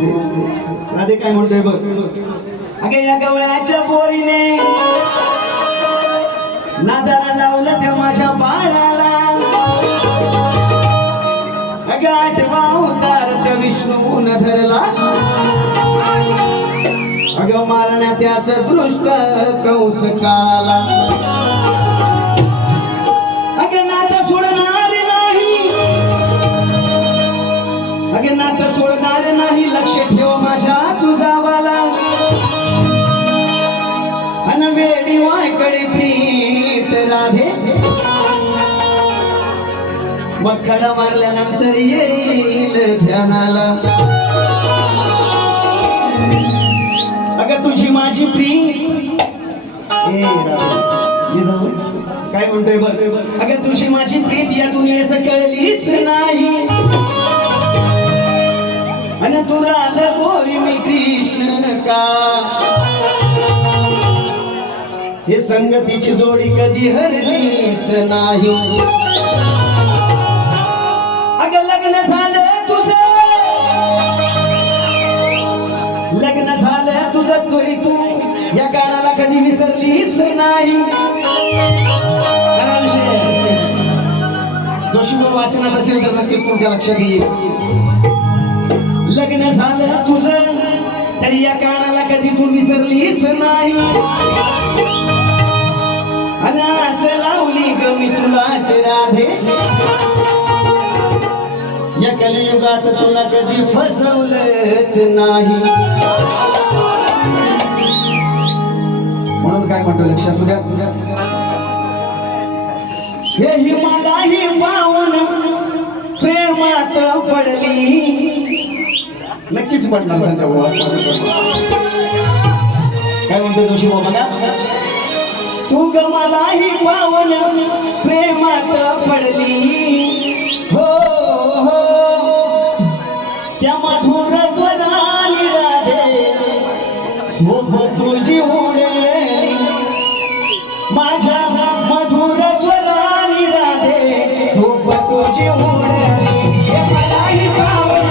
पोरीचे राधे काय म्हणतोय बघ. अगे या गवळ्याच्या पोरीने नादाला लावलं त्या माझ्या बाळाला. अगं आठवा उतार त्या विष्णून धरला. अगं मारण्या त्याच दृष्ट कंस काला. अगं नाता सोडणार नाही, अगं नाता सोडणार नाही. लक्ष ठेव माझ्या तुझा वाला. अन वेडी वायकडे प्रीत राधे. मग खडा मारल्यानंतर येईल ध्यानाला. अगं तुझी माझी प्रीत काय म्हणतोय बघ. अगं तुझी माझी प्रीत या दुनियेस कळलीच नाही. आणि तू राधा गोरी मी कृष्ण का. हे संगतीची जोडी कधी हरलीच नाही. अगं लग्न झालं तुझं, लग्न झालं तुझं तरी तू या गाण्याला कधी विसरलीच नाही. जोशी वाचनात असेल तर नक्कीच तुमच्या लक्षात येईल. लग्न झालं तुझं तरी या गाण्याला कधी तू विसरलीच नाही. आणि असं लावली ग मी तुलाच राधे. या कलियुगात तुला कधी फसवलंच नाही. म्हणून काय म्हणतो लक्षात असू द्या. हे मलाही पाहून प्रेमात पडली. नक्कीच पडणार संजय बाबा. काय म्हणतो जोशी बाबा. तू ग मलाही पाहून प्रेमात पडली. हो हो त्या मधुर स्वराली राधे झोप तुझी उडली. माझ्या मधुर स्वराली राधे झोप तुझी उडली. मलाही पाहून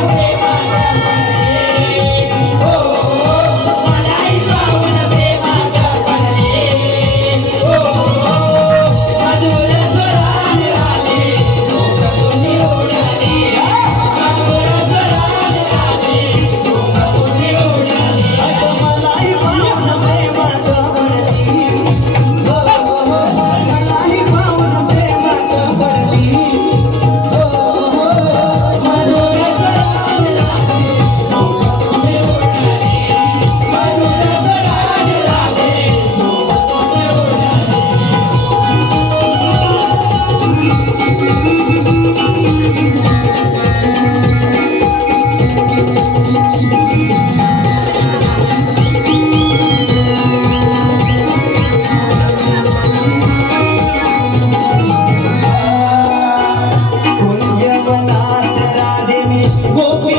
गोपी